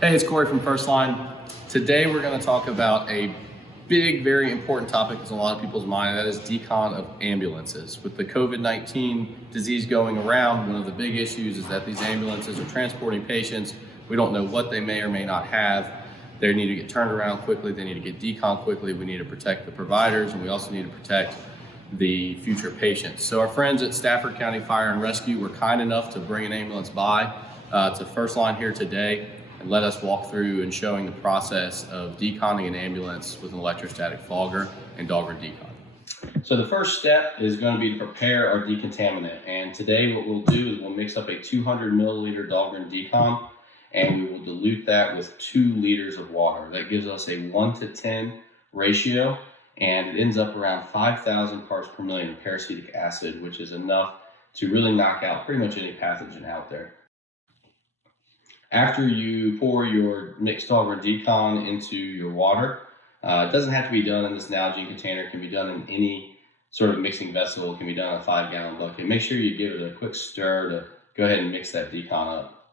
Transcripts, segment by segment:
Hey, it's Corey from First Line. Today we're going to talk about a big, very important topic that's in a lot of people's mind, that is decon of ambulances. With the COVID-19 disease going around, one of the big issues is that these ambulances are transporting patients. We don't know what they may or may not have. They need to get turned around quickly. They need to get decon quickly. We need to protect the providers, and we also need to protect the future patients. So our friends at Stafford County Fire and Rescue were kind enough to bring an ambulance by to First Line here today and let us walk through and showing the process of deconning an ambulance with an electrostatic fogger and Dahlgren Decon. So the first step is going to be to prepare our decontaminant. And today what we'll do is we'll mix up a 200 milliliter Dahlgren Decon, and we will dilute that with 2 liters of water. That gives us a 1-to-10 ratio, and it ends up around 5,000 parts per million of peracetic acid, which is enough to really knock out pretty much any pathogen out there. After you pour your mixed Dahlgren Decon into your water, it doesn't have to be done in this Nalgene container. It can be done in any sort of mixing vessel. It can be done in a 5-gallon bucket. Make sure you give it a quick stir to go ahead and mix that decon up.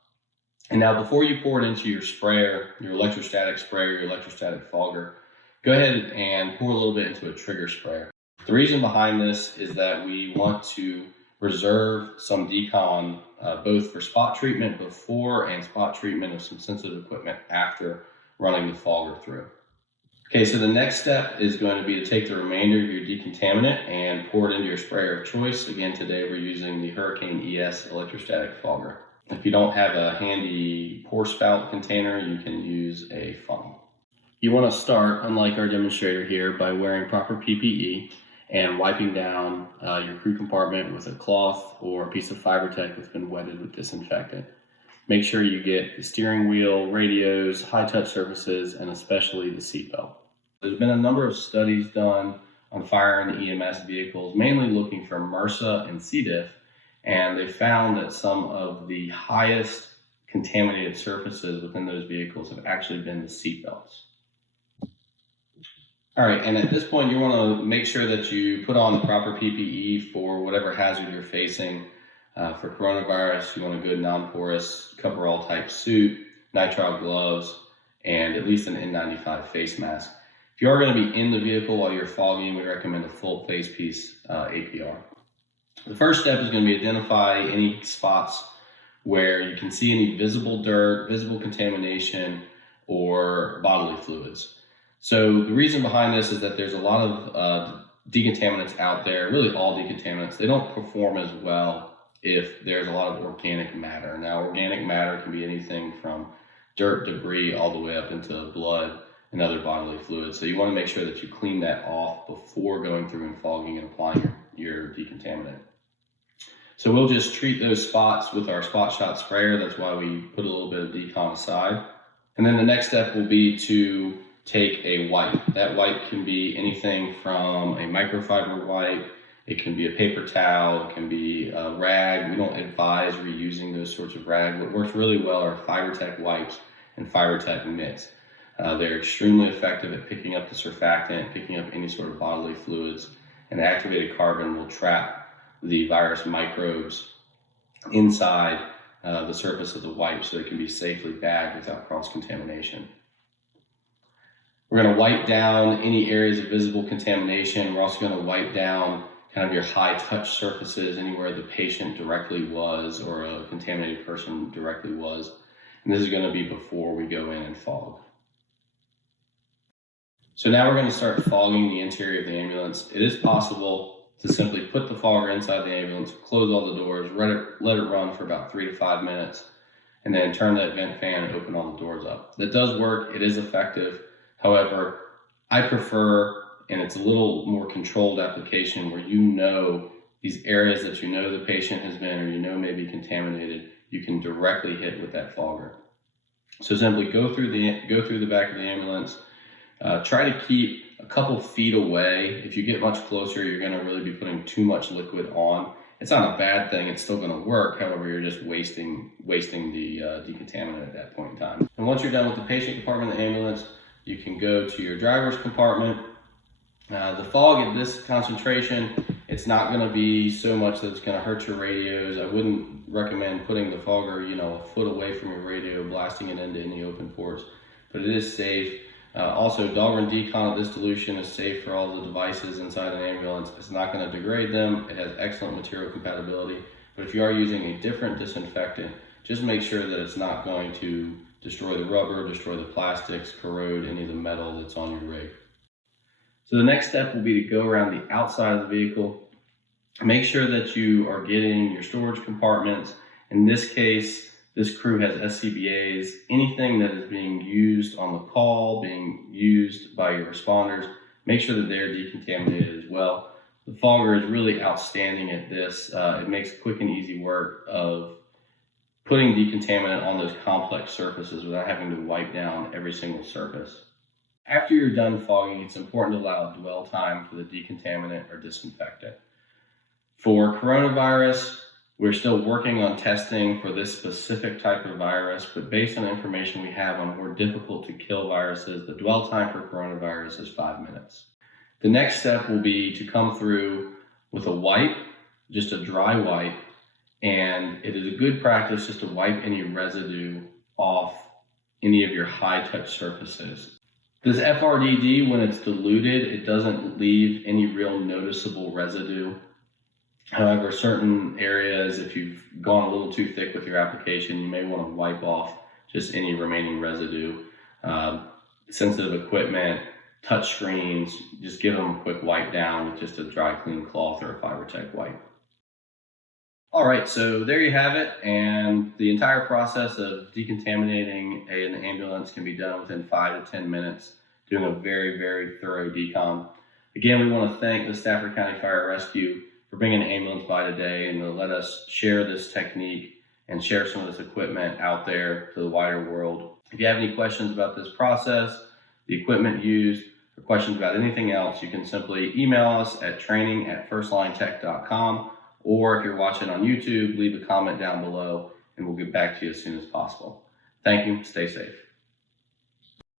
And now before you pour it into your sprayer, your electrostatic sprayer, your electrostatic fogger, go ahead and pour a little bit into a trigger sprayer. The reason behind this is that we want to reserve some decon both for spot treatment before and spot treatment of some sensitive equipment after running the fogger through. Okay, so the next step is going to be to take the remainder of your decontaminant and pour it into your sprayer of choice. Again, today we're using the Hurricane ES Electrostatic Fogger. If you don't have a handy pour spout container, you can use a funnel. You want to start, unlike our demonstrator here, by wearing proper PPE and wiping down your crew compartment with a cloth or a piece of FiberTect that's been wetted with disinfectant. Make sure you get the steering wheel, radios, high-touch surfaces, and especially the seatbelt. There's been a number of studies done on fire and EMS vehicles, mainly looking for MRSA and C. diff, and they found that some of the highest contaminated surfaces within those vehicles have actually been the seatbelts. All right, and at this point, you want to make sure that you put on the proper PPE for whatever hazard you're facing. For coronavirus, you want a good non-porous coverall type suit, nitrile gloves, and at least an N95 face mask. If you are going to be in the vehicle while you're fogging, we recommend a full face piece APR. The first step is going to be identify any spots where you can see any visible dirt, visible contamination, or bodily fluids. So the reason behind this is that there's a lot of decontaminants out there, really all decontaminants. They don't perform as well if there's a lot of organic matter. Now, organic matter can be anything from dirt, debris, all the way up into blood and other bodily fluids. So you want to make sure that you clean that off before going through and fogging and applying your decontaminant. So we'll just treat those spots with our spot shot sprayer. That's why we put a little bit of decon aside. And then the next step will be to take a wipe. That wipe can be anything from a microfiber wipe, it can be a paper towel, it can be a rag. We don't advise reusing those sorts of rags. What works really well are FiberTect wipes and FiberTect mitts. They're extremely effective at picking up the surfactant, picking up any sort of bodily fluids, and activated carbon will trap the virus microbes inside the surface of the wipe so it can be safely bagged without cross-contamination. We're going to wipe down any areas of visible contamination. We're also going to wipe down kind of your high-touch surfaces, anywhere the patient directly was or a contaminated person directly was. And this is going to be before we go in and fog. So now we're going to start fogging the interior of the ambulance. It is possible to simply put the fogger inside the ambulance, close all the doors, let it run for about 3 to 5 minutes, and then turn that vent fan and open all the doors up. That does work. It is effective. However, I prefer, and it's a little more controlled application where you know these areas that you know the patient has been or you know may be contaminated, you can directly hit with that fogger. So simply go through the back of the ambulance. Try to keep a couple feet away. If you get much closer, you're going to really be putting too much liquid on. It's not a bad thing. It's still going to work. However, you're just wasting the decontaminant at that point in time. And once you're done with the patient compartment of the ambulance, you can go to your driver's compartment. The fog at this concentration, It's not going to be so much that it's going to hurt your radios. I wouldn't recommend putting the fogger, a foot away from your radio, blasting it into any open ports, but it is safe. Also, Dahlgren Decon at this dilution is safe for all the devices inside an ambulance. It's not going to degrade them. It has excellent material compatibility. But if you are using a different disinfectant, just make sure that it's not going to destroy the rubber, destroy the plastics, corrode any of the metal that's on your rig. So the next step will be to go around the outside of the vehicle. Make sure that you are getting your storage compartments. In this case, this crew has SCBAs. Anything that is being used on the call, being used by your responders, make sure that they're decontaminated as well. The fogger is really outstanding at this. It makes quick and easy work of putting decontaminant on those complex surfaces without having to wipe down every single surface. After you're done fogging, it's important to allow dwell time for the decontaminant or disinfectant. For coronavirus, we're still working on testing for this specific type of virus, but based on the information we have on more difficult to kill viruses, the dwell time for coronavirus is 5 minutes. The next step will be to come through with a wipe, just a dry wipe, and it is a good practice just to wipe any residue off any of your high touch surfaces. This FRDD, when it's diluted, it doesn't leave any real noticeable residue. However, certain areas, if you've gone a little too thick with your application, you may want to wipe off just any remaining residue. Sensitive equipment, touch screens, just give them a quick wipe down with just a dry, clean cloth or a FiberTect wipe. All right, so there you have it. And the entire process of decontaminating an ambulance can be done within 5 to 10 minutes, doing a very, very thorough decon. Again, we want to thank the Stafford County Fire Rescue for bringing an ambulance by today and to let us share this technique and share some of this equipment out there to the wider world. If you have any questions about this process, the equipment used, or questions about anything else, you can simply email us at training@firstlinetech.com, or if you're watching on YouTube, leave a comment down below and we'll get back to you as soon as possible. Thank you. Stay safe.